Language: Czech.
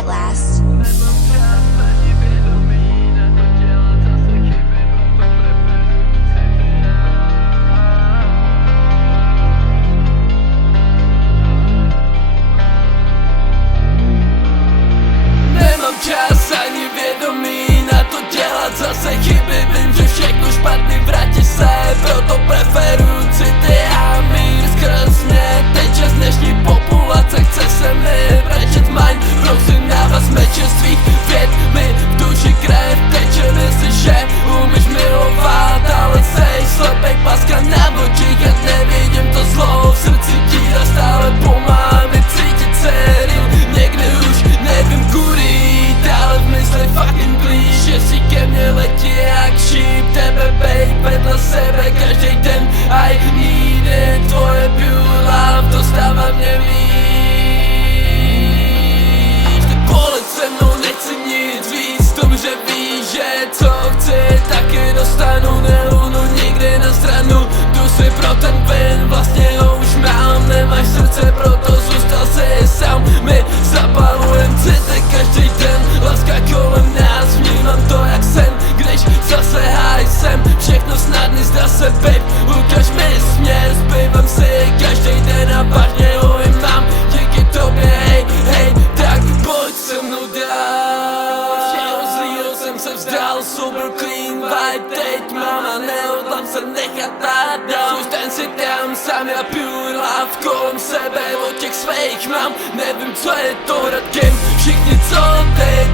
at last. Nemám čas ani vědomí na to dělat zase chyby. Vím, že všechno špatný, vrátí se, proto preferuju city a mír. Skrz mě teče z dnešní populace, chce se mi vrečet maň. Prosím na vás meče svých věd, mi v duši krev teče. Myslíš, že umíš milovat, ale sej slepej, paska na očích. Já nevidím to zlo, v srdci díra stále pomáhá mi cítit se real. Někdy už nevím kudy, ale v mysli fucking blíž, že si ke mně letí jak šíp. Tebe bej vedle sebe každý den, I need it. Tvoje pure love dostává mě výš. Tak poleď se mnou, nechci nic víc, tom, že víš, že co chci, taky dostanu. Neunu nikdy na stranu, jdu si pro ten vin, vlastně ho už mám. Nemáš srdce, proto zůstal si sám. My zapalujem city každý den, láska kolem nás, vnímám to jak sen. Když zase háj jsem, všechno snadný, zdá se babe. Ukaž mi směr, zpívám si každý den a vážně ho i mám. Díky tobě, hej, hej, tak pojď se mnou dál. Všeho zlýho jsem se vzdal, super clean vibe teď mám a nehodlám se nechat nadat. Zůstaň si tam sám, já pure love kolem sebe, od těch svých mám. Nevím, co je to hrad game, všichni co teď